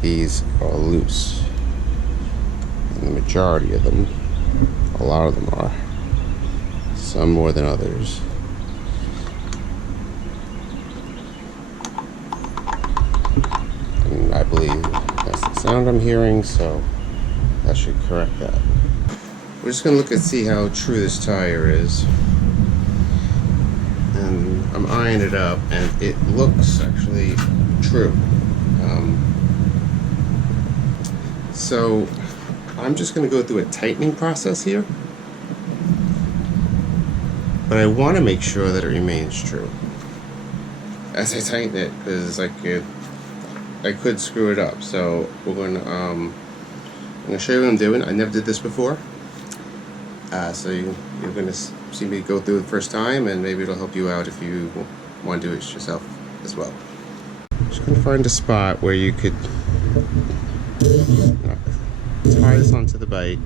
these are loose. And the majority of them, a lot of them are. Some more than others. And I believe that's the sound I'm hearing, so that should correct that. We're just gonna look and see how true this tire is. And I'm eyeing it up, and it looks actually true. So I'm just going to go through a tightening process here, but I want to make sure that it remains true as I tighten it, because I could screw it up. So we're going to I'm going to show you what I'm doing. I never did this before, so you're going to see me go through it the first time, and maybe it'll help you out if you want to do it yourself as well. Just going to find a spot where you could tie this onto the bike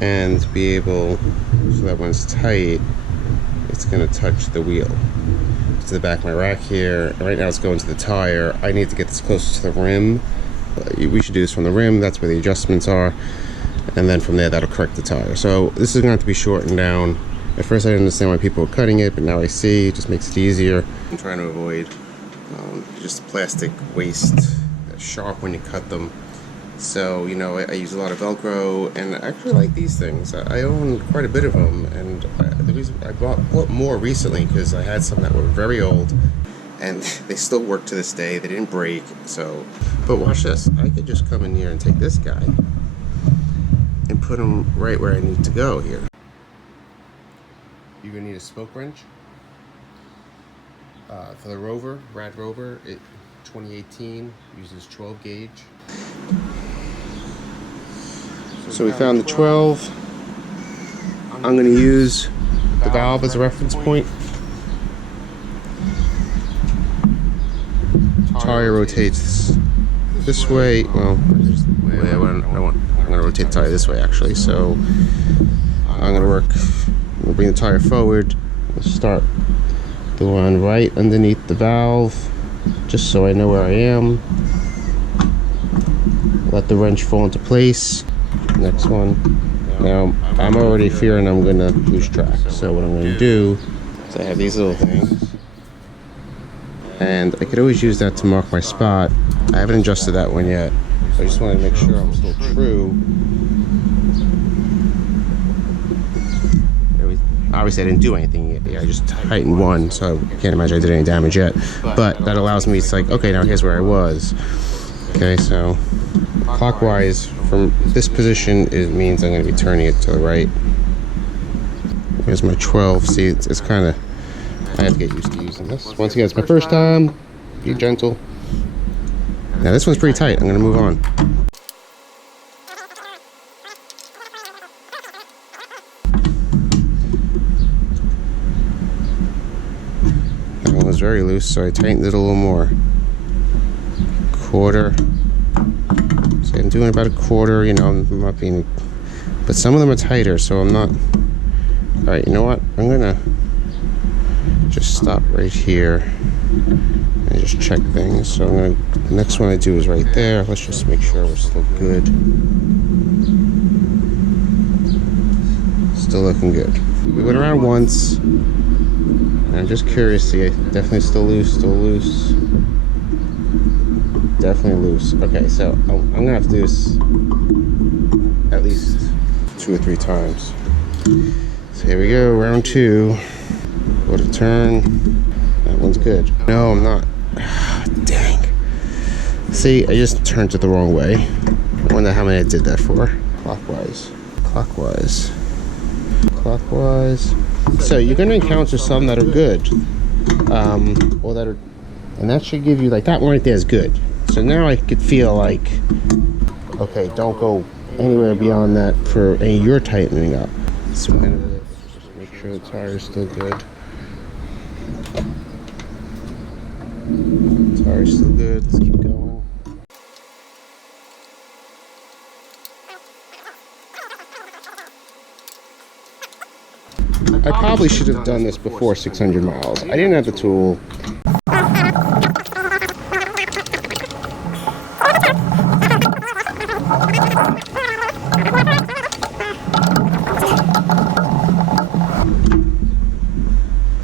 and be able, so that when it's tight, it's going to touch the wheel. To the back of my rack here. Right now it's going to the tire. I need to get this closer to the rim. We should do this from the rim. That's where the adjustments are. And then from there, that'll correct the tire. So this is going to have to be shortened down. At first I didn't understand why people were cutting it, but now I see it just makes it easier. I'm trying to avoid just plastic waste that's sharp when you cut them. So, you know, I use a lot of Velcro, and I actually like these things. I own quite a bit of them, and the reason I bought more recently because I had some that were very old, and they still work to this day. They didn't break. So, but watch this. I could just come in here and take this guy and put him right where I need to go here. You're gonna need a spoke wrench for the Rover, Rad Rover. 2018 uses 12 gauge. So we found the 12. I'm going to use the valve as a reference point. Tire rotates this way. Well, I'm going to rotate the tire this way actually. So I'm going to we'll bring the tire forward. We'll start the one right underneath the valve, just so I know where I am. Let the wrench fall into place. Next one. Now I'm already fearing I'm gonna lose track, so what I'm gonna do is I have these little things, and I could always use that to mark my spot. I haven't adjusted that one yet, so I just want to make sure I'm still true. Obviously I didn't do anything yet. I just tightened one, so I can't imagine I did any damage yet, but that allows me, it's like, okay, now here's where I was. Okay, so clockwise from this position, it means I'm going to be turning it to the right. Here's my 12. See, it's kind of, I have to get used to using this. Once again, it's my first time. Be gentle. Now this one's pretty tight. I'm going to move on. That one was very loose, so I tightened it a little more. Quarter. So I'm doing about a quarter, you know, I'm not being, but some of them are tighter, so I'm not. Alright, you know what? I'm gonna just stop right here and just check things. So I'm gonna, the next one I do is right there. Let's just make sure we're still good. Still looking good. We went around once, and I'm just curious, see, definitely still loose, Definitely loose. Okay, so I'm gonna have to do this at least 2 or 3 times. So here we go, round 2. Quarter turn. That one's good. No, I'm not. Dang. See, I just turned it the wrong way. I wonder how many I did that for. Clockwise. Clockwise. Clockwise. So you're gonna encounter some that are good. Or that are, and that should give you, like, that one right there is good. So now I could feel like, okay, don't go anywhere beyond that for any of your tightening up. So I'm gonna just make sure the tire is still good. Tire's still good. Let's keep going. I probably should have done this before 600 miles. I didn't have the tool.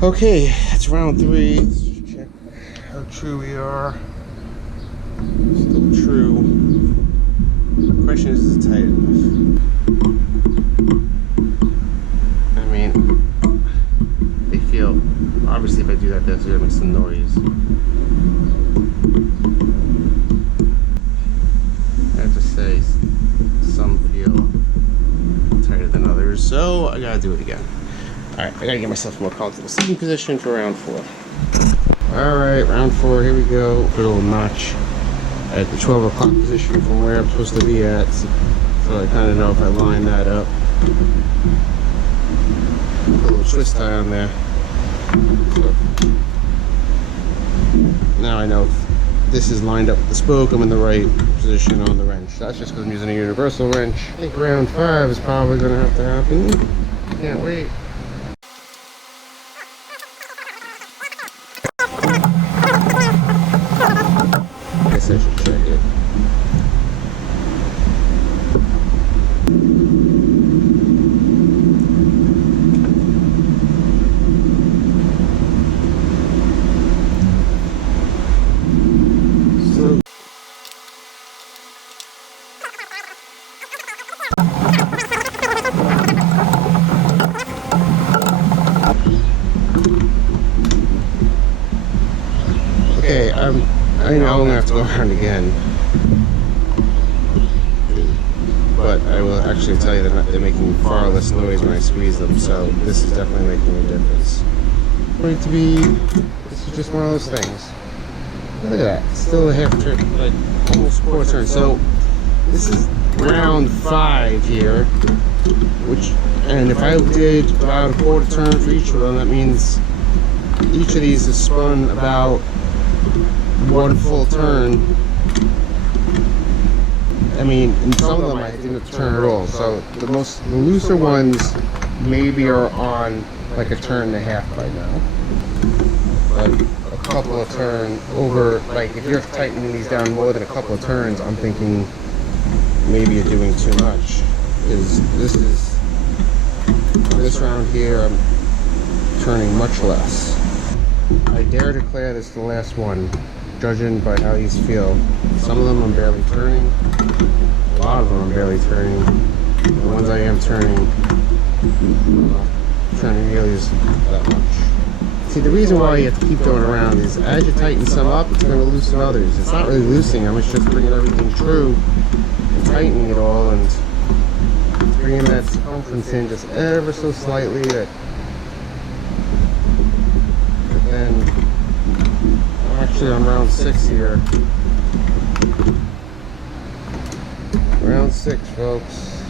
Okay, it's round 3. Let's check how true we are. Still true. The question is it tight enough? I mean, they feel, obviously if I do that, that's gonna make some noise. I have to say, some feel tighter than others, so I gotta do it again. Alright, I gotta get myself a more comfortable seating position for round 4. Alright, round 4, here we go. Put a little notch at the 12 o'clock position from where I'm supposed to be at, so I kind of know if I line that up. Put a little twist tie on there. So now I know if this is lined up with the spoke, I'm in the right position on the wrench. That's just because I'm using a universal wrench. I think round 5 is probably going to have to happen. Can't wait. I guess I should check it. Okay, I know I'm gonna have to go around again, but I will actually tell you that they're making far less noise when I squeeze them, so this is definitely making a difference. This is just one of those things. Look at that, still a half turn, like almost quarter turn. So this is round 5 here, and if I did about a quarter turn for each of them, that means each of these is spun about 1 full turn. I mean, in some of them I didn't turn at all. So the looser ones maybe are on like a turn and a half by now. But a couple of turns over, like if you're tightening these down more than a couple of turns, I'm thinking maybe you're doing too much. Because this round here, I'm turning much less. I dare declare this the last one, judging by how these feel. Some of them I'm barely turning. A lot of them I'm barely turning. The ones I am turning nearly as that much. See, the reason why you have to keep going around is as you tighten some up, it's going to loosen others. It's not really loosening them, it's just bringing everything true and tightening it all and bringing that circumference in just ever so slightly. That then I'm actually on round 6 here. Round 6, folks.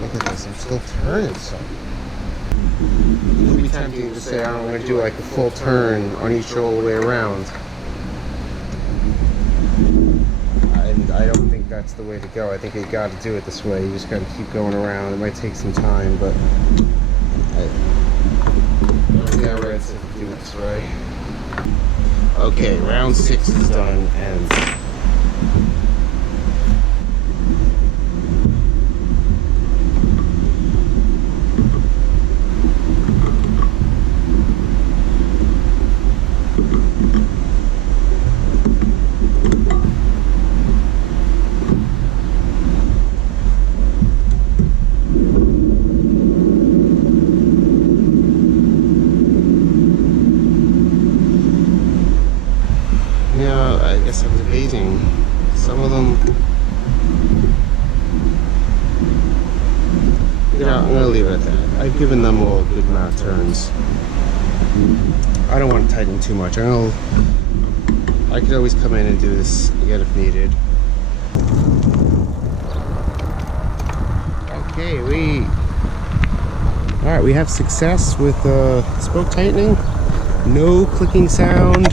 Look at this, I'm still turning some. It would be tempting to say I'm going to do like a full turn on each all the way around. And I don't think that's the way to go. I think you got to do it this way. You just got to keep going around. It might take some time, but yeah, Rad said to do it this way. Okay, round 6 is done, and I guess I was debating. Some of them, you know, I'm going to leave it at that. I've given them all a good amount of turns. I don't want to tighten too much. I know I could always come in and do this again if needed. Okay, alright, we have success with spoke tightening. No clicking sound.